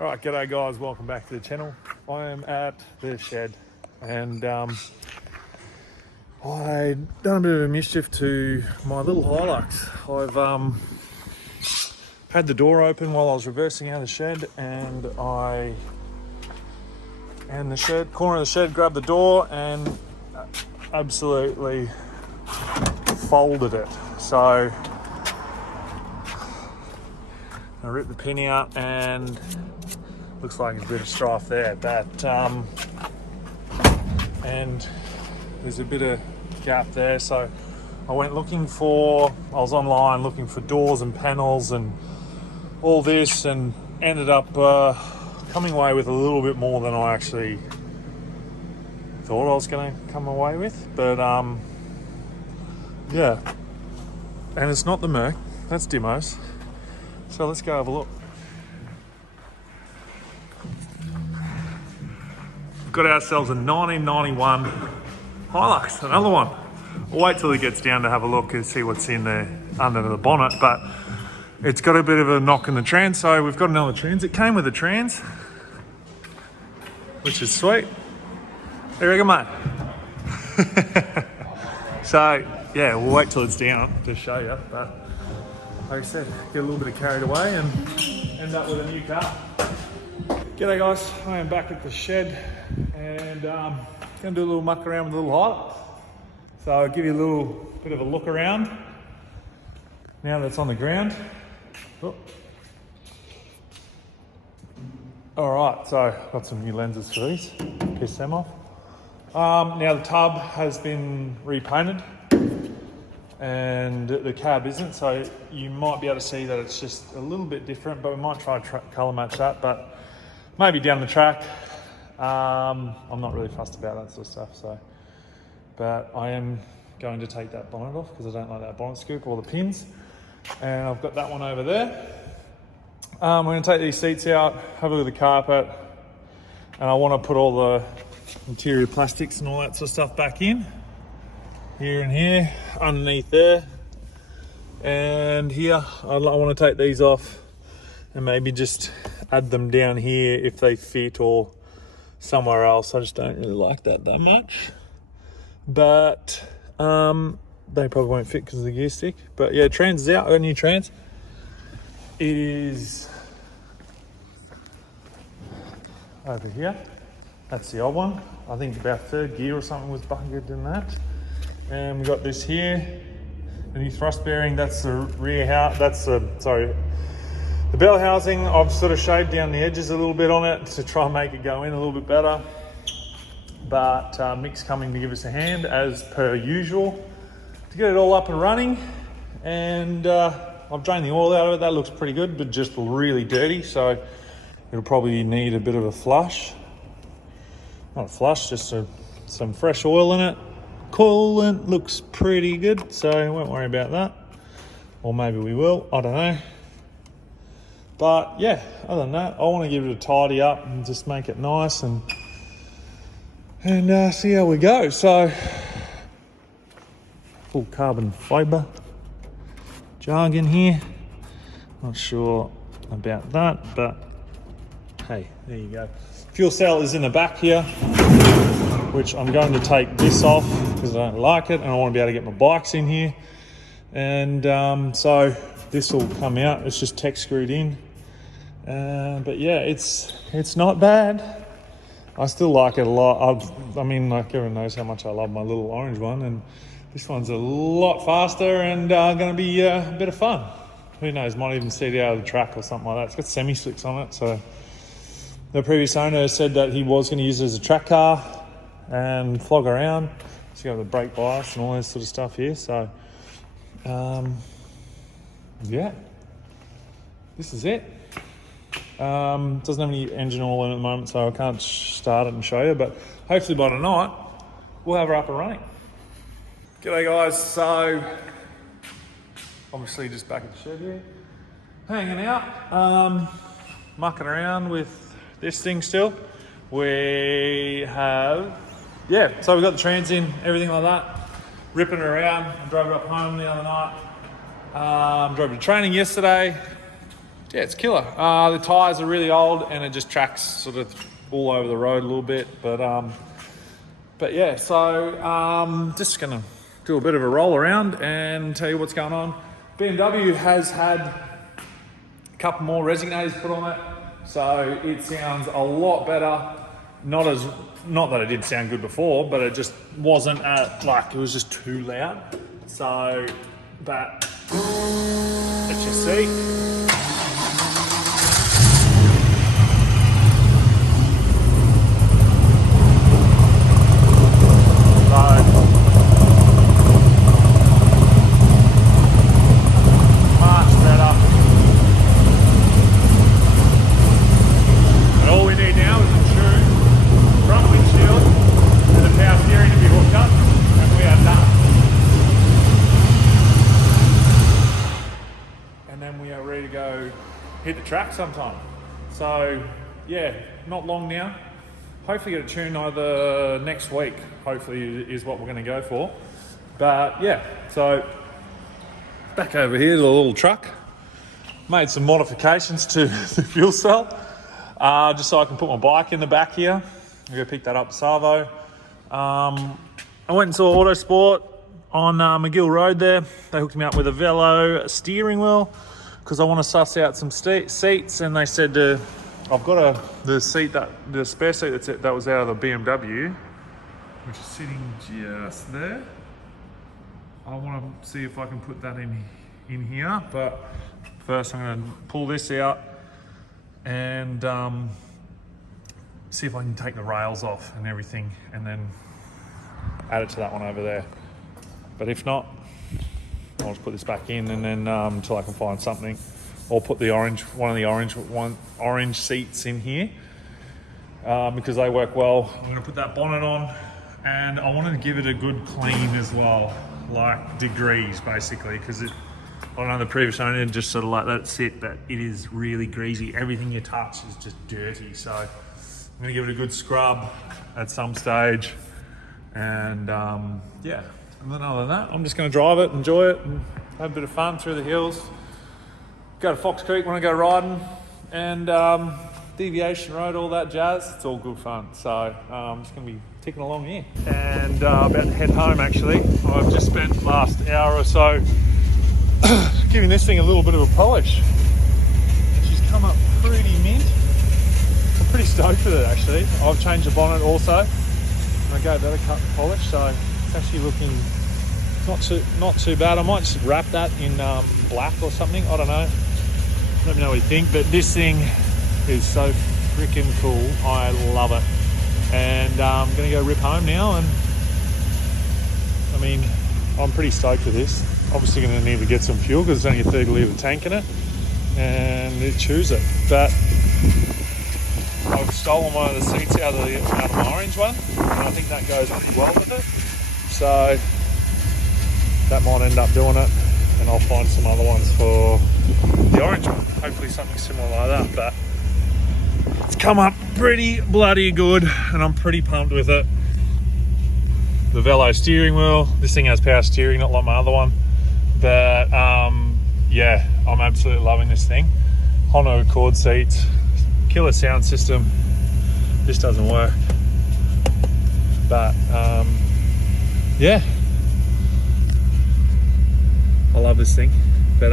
Alright, g'day guys, welcome back to the channel. I am at the shed and I done a bit of a mischief to my little Hilux. I've had the door open while I was reversing out of the shed and the corner of the shed grabbed the door and absolutely folded it. So I ripped the pin out and looks like there's a bit of strife there, and there's a bit of gap there. So I was online looking for doors and panels and all this, and ended up coming away with a little bit more than I actually thought I was going to come away with. But yeah, and it's not the Merc, that's Dimmo's. So let's go have a look. Got ourselves a 1991 Hilux, another one. I'll wait till he gets down to have a look and see what's in there under the bonnet, but it's got a bit of a knock in the trans, so we've got another trans. It came with a trans, which is sweet. There you go, mate. So yeah, we'll wait till it's down to show you, but like I said, get a little bit carried away and end up with a new car. G'day guys, I am back at the shed and gonna do a little muck around with the little Hilux. So I'll give you a little bit of a look around now that it's on the ground. Oh. All right, so I've got some new lenses for these, piss them off. Now the tub has been repainted and the cab isn't, so you might be able to see that it's just a little bit different, but we might try to colour match that, but maybe down the track. I'm not really fussed about that sort of stuff, so. But I am going to take that bonnet off because I don't like that bonnet scoop or the pins. And I've got that one over there. We're going to take these seats out, have a look at the carpet, and I want to put all the interior plastics and all that sort of stuff back in. Here and here, underneath there. And here, I want to take these off and maybe just add them down here if they fit, or somewhere else. I just don't really like that much. But they probably won't fit because of the gear stick. But yeah, trans is out. I got a new trans. It is over here. That's the old one. I think about third gear or something was bungered in that. And we got this here, the new thrust bearing. That's the rear house. That's the bell housing. I've sort of shaved down the edges a little bit on it to try and make it go in a little bit better. But Mick's coming to give us a hand as per usual to get it all up and running. And I've drained the oil out of it. That looks pretty good, but just really dirty. So it'll probably need a bit of a flush. Not a flush, just some fresh oil in it. Coolant looks pretty good, so I won't worry about that. Or maybe we will, I don't know. But yeah, other than that, I want to give it a tidy up and just make it nice and see how we go. So, full carbon fibre jargon here. Not sure about that, but hey, there you go. Fuel cell is in the back here, which I'm going to take this off because I don't like it and I want to be able to get my bikes in here. And so this will come out. It's just tech screwed in. But yeah, it's not bad. I still like it a lot. I mean, like everyone knows how much I love my little orange one, and this one's a lot faster and going to be a bit of fun. Who knows, might even see it out of the track or something like that. It's got semi-slicks on it, so the previous owner said that he was going to use it as a track car and flog around. So you got the brake bias and all that sort of stuff here. So yeah, this is it. Doesn't have any engine oil in at the moment, so I can't start it and show you, but hopefully by tonight we'll have her up and running. G'day guys, so obviously just back at the shed here, hanging out, mucking around with this thing still. We have, yeah, so we got the trans in, everything like that, ripping it around. I drove it up home the other night, drove to training yesterday. Yeah, it's killer. The tyres are really old and it just tracks sort of all over the road a little bit. But yeah, so just gonna do a bit of a roll around and tell you what's going on. BMW has had a couple more resignators put on it, so it sounds a lot better. Not that it did sound good before, but it just wasn't it was just too loud. So, but let's just see. Hit the track sometime. So yeah, not long now. Hopefully get a tune either next week, hopefully is what we're going to go for. But yeah, so back over here to the little truck. Made some modifications to the fuel cell, just so I can put my bike in the back here. I'm going to pick that up at Savo. I went and saw Autosport on McGill Road there. They hooked me up with a Velo steering wheel, because I want to suss out some seats, and they said I've got the spare seat that was out of the BMW, which is sitting just there. I want to see if I can put that in here, but first I'm going to pull this out and see if I can take the rails off and everything, and then add it to that one over there. But if not, I'll just put this back in, and then until I can find something, I'll put one of the orange seats in here because they work well. I'm going to put that bonnet on, and I wanted to give it a good clean as well, like degrees basically, because I don't know, the previous owner just sort of like let it sit, but it is really greasy. Everything you touch is just dirty. So I'm going to give it a good scrub at some stage, and yeah. And then other than that, I'm just going to drive it, enjoy it, and have a bit of fun through the hills. Go to Fox Creek when I go riding, and Deviation Road, all that jazz. It's all good fun. So I'm just going to be ticking along here. And about to head home actually. I've just spent the last hour or so giving this thing a little bit of a polish. And she's come up pretty mint. I'm pretty stoked with it actually. I've changed the bonnet also. And I gave that a cut and polish, so it's actually looking not too bad. I might just wrap that in black or something. I don't know. Let me know what you think. But this thing is so freaking cool. I love it. And I'm going to go rip home now. And I mean, I'm pretty stoked with this. Obviously going to need to get some fuel because there's only a 30 litre tank in it. And it chews it. But I've stolen one of the seats out of my orange one. And I think that goes pretty well with it. So that might end up doing it, and I'll find some other ones for the orange one. Hopefully something similar like that, but it's come up pretty bloody good, and I'm pretty pumped with it. The Velo steering wheel, this thing has power steering, not like my other one, but yeah, I'm absolutely loving this thing. Honda Accord seats, killer sound system. This doesn't work, but yeah, I love this thing. But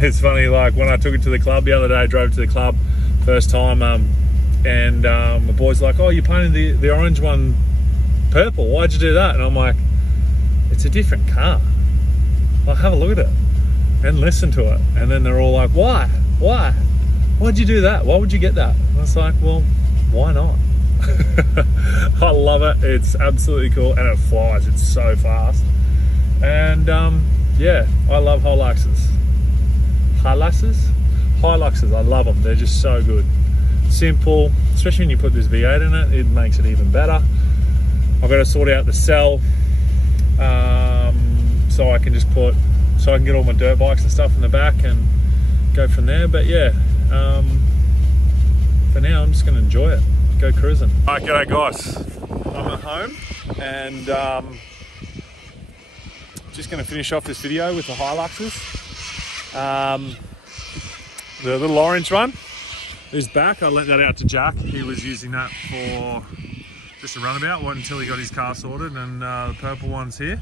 it's funny, like when I took it to the club the other day, I drove to the club first time, and the boy's like, oh, you painted the orange one purple, why'd you do that? And I'm like, it's a different car. Like, have a look at it and listen to it. And then they're all like, why'd you do that? Why would you get that? And I was like, well, why not? I love it. It's absolutely cool, and it flies. It's so fast. And yeah, I love Hiluxes. Hiluxes, I love them. They're just so good. Simple, especially when you put this V8 in it, it makes it even better. I've got to sort out the cell so I can get all my dirt bikes and stuff in the back and go from there. But yeah, for now I'm just going to enjoy it, go cruising. Alright, g'day guys, I'm at home and just going to finish off this video with the Hiluxes. the little orange one is back. I lent that out to Jack. He was using that for just a runabout until he got his car sorted, and the purple one's here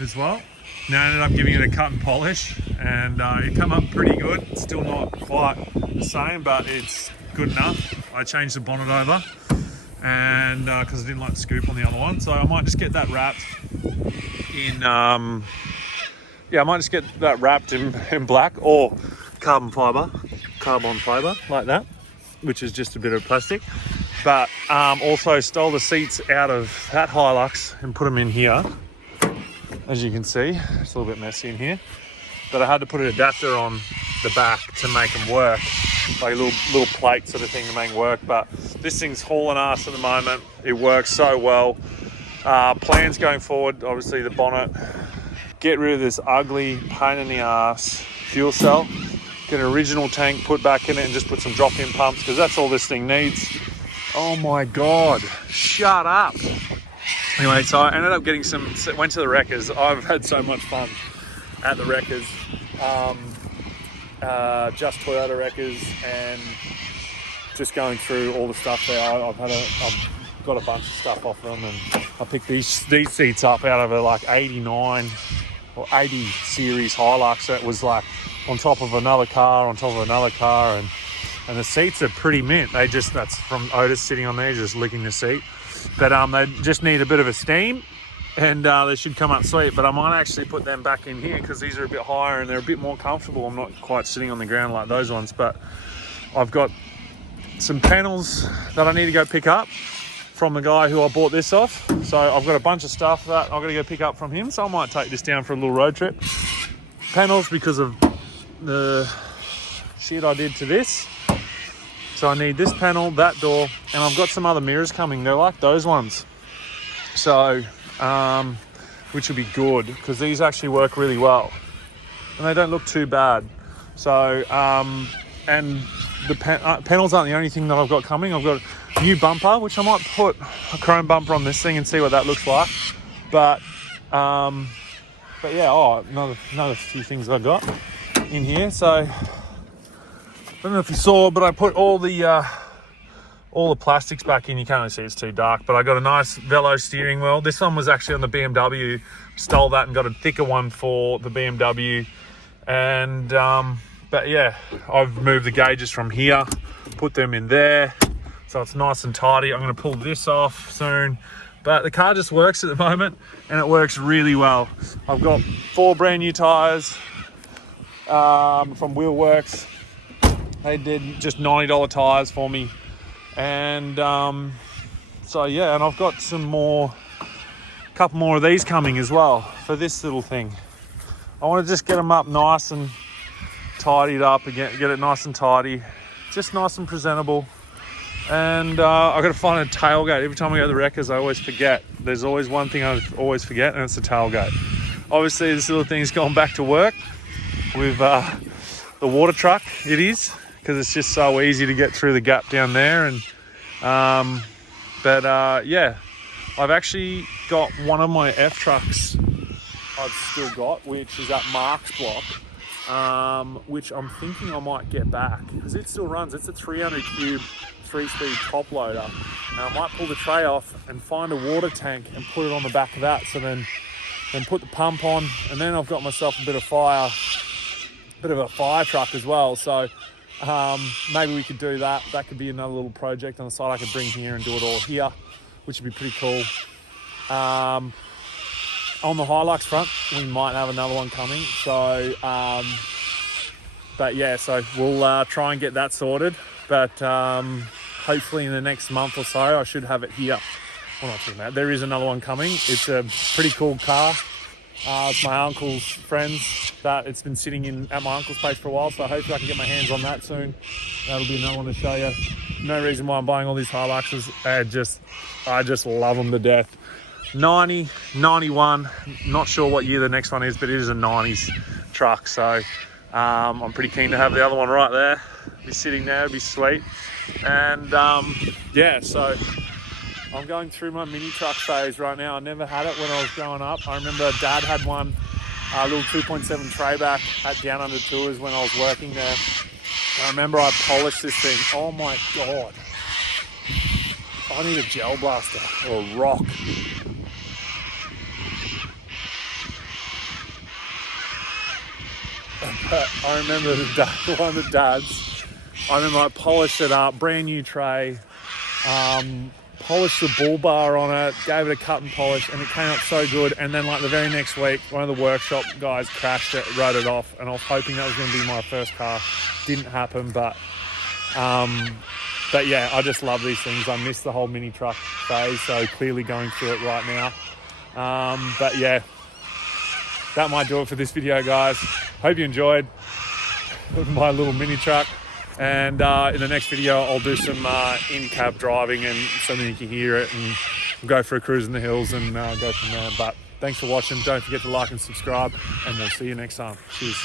as well. Now I ended up giving it a cut and polish, and it came up pretty good. It's still not quite the same, but it's good enough. I changed the bonnet over, and because I didn't like the scoop on the other one, so I might just get that wrapped in in black or carbon fibre like that, which is just a bit of plastic. But also stole the seats out of that Hilux and put them in here. As you can see, it's a little bit messy in here, but I had to put an adapter on the back to make them work, like a little plate sort of thing to make them work. But this thing's hauling ass at the moment. It works so well. Plans going forward, obviously the bonnet, get rid of this ugly pain in the ass fuel cell, get an original tank put back in it, and just put some drop-in pumps, because that's all this thing needs. Oh my God, shut up. Anyway, so I ended up getting went to the Wreckers. I've had so much fun at the Wreckers. Just Toyota Wreckers, and just going through all the stuff there. I've got a bunch of stuff off them, and I picked these seats up out of a like 89 or 80 series Hilux that was like on top of another car, and the seats are pretty mint. That's from Otis sitting on there, just licking the seat. But they just need a bit of a steam, and they should come up sweet. But I might actually put them back in here because these are a bit higher and they're a bit more comfortable. I'm not quite sitting on the ground like those ones, but I've got some panels that I need to go pick up from the guy who I bought this off. So I've got a bunch of stuff that I've got to go pick up from him. So I might take this down for a little road trip. Panels because of the shit I did to this. So I need this panel, that door, and I've got some other mirrors coming. They're like those ones. So, which will be good because these actually work really well and they don't look too bad. So, and the panels aren't the only thing that I've got coming. I've got a new bumper, which I might put a chrome bumper on this thing and see what that looks like. But yeah, another few things I've got in here. So, I don't know if you saw, but I put all the plastics back in. You can't really see, it's too dark, but I got a nice Velo steering wheel. This one was actually on the BMW. Stole that and got a thicker one for the BMW. And but yeah, I've moved the gauges from here, put them in there, so it's nice and tidy. I'm going to pull this off soon, but the car just works at the moment, and it works really well. I've got 4 brand new tires from Wheelworks. They did just $90 tires for me, and so yeah, and I've got a couple more of these coming as well for this little thing. I want to just get them up nice and tidied up again, get it nice and tidy, just nice and presentable. And I've got to find a tailgate. Every time I go to the Wreckers, I always forget. There's always one thing I always forget, and it's the tailgate. Obviously, this little thing's gone back to work with the water truck. It is, because it's just so easy to get through the gap down there. And yeah, I've actually got one of my F trucks I've still got, which is at Mark's block, which I'm thinking I might get back because it still runs. It's a 300 cube 3-speed top loader, and I might pull the tray off and find a water tank and put it on the back of that. So then put the pump on, and then I've got myself a bit of a fire truck as well. So maybe we could do that. That could be another little project on the side I could bring here and do it all here, which would be pretty cool. On the Hilux front, we might have another one coming. So, but yeah, so we'll try and get that sorted. But hopefully in the next month or so, I should have it here. Well, not too bad. There is another one coming. It's a pretty cool car. It's my uncle's friends. That it's been sitting at my uncle's place for a while, so hopefully I can get my hands on that soon. That'll be another one to show you. No reason why I'm buying all these Hiluxes. I just love them to death. 90, 91, not sure what year the next one is, but it is a 90s truck, so I'm pretty keen to have the other one right there. Be sitting there, it'd be sweet. And yeah, so I'm going through my mini truck phase right now. I never had it when I was growing up. I remember Dad had one, a little 2.7 Trayback at Down Under Tours when I was working there. I remember I polished this thing. Oh my God. I need a gel blaster or a rock. But I remember one of the dads, I remember I polished it up, brand new tray, polished the bull bar on it, gave it a cut and polish, and it came up so good. And then like the very next week, one of the workshop guys crashed it, wrote it off, and I was hoping that was going to be my first car. Didn't happen, but yeah, I just love these things. I miss the whole mini truck phase, so clearly going through it right now. But yeah, that might do it for this video, guys. Hope you enjoyed my little mini truck. And in the next video, I'll do some in-cab driving and so that you can hear it, and we'll go for a cruise in the hills and go from there. But thanks for watching. Don't forget to like and subscribe, and we'll see you next time. Cheers.